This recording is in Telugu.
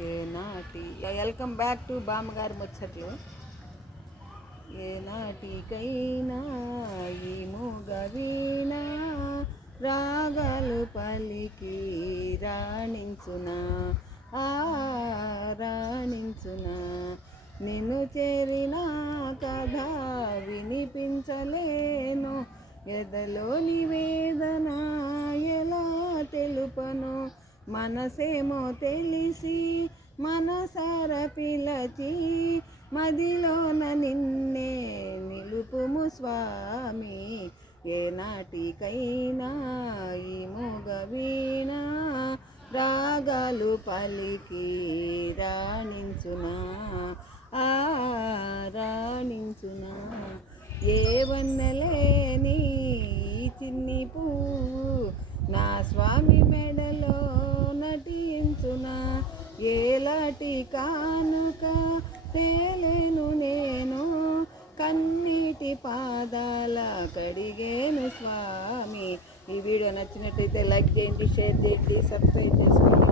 ఏనాటి వెల్కమ్ బ్యాక్ టు బామ్మగారి ముచ్చట్లు. ఏనాటికైనా ఈ మూగవీనా రాగాలు పలికి రాణించునా? ఆ రాణించునా? నిన్ను చేరిన కథ వినిపించలేను. ఎదలోని వేదన ఎలా తెలుపను? మనసేమో తెలిసి మనసార పిలచి మదిలోన నిన్నే నిలుపుము స్వామి. ఏనాటికైనా ఈ మూగవీణ రాగాలు పలికి కానుక తేలేను నేను కన్నీటి పాదాల కడిగేను స్వామి. ఈ వీడియో నచ్చినట్టయితే లైక్ చేయండి షేర్ చేయండి సబ్స్క్రైబ్ చేసుకోండి.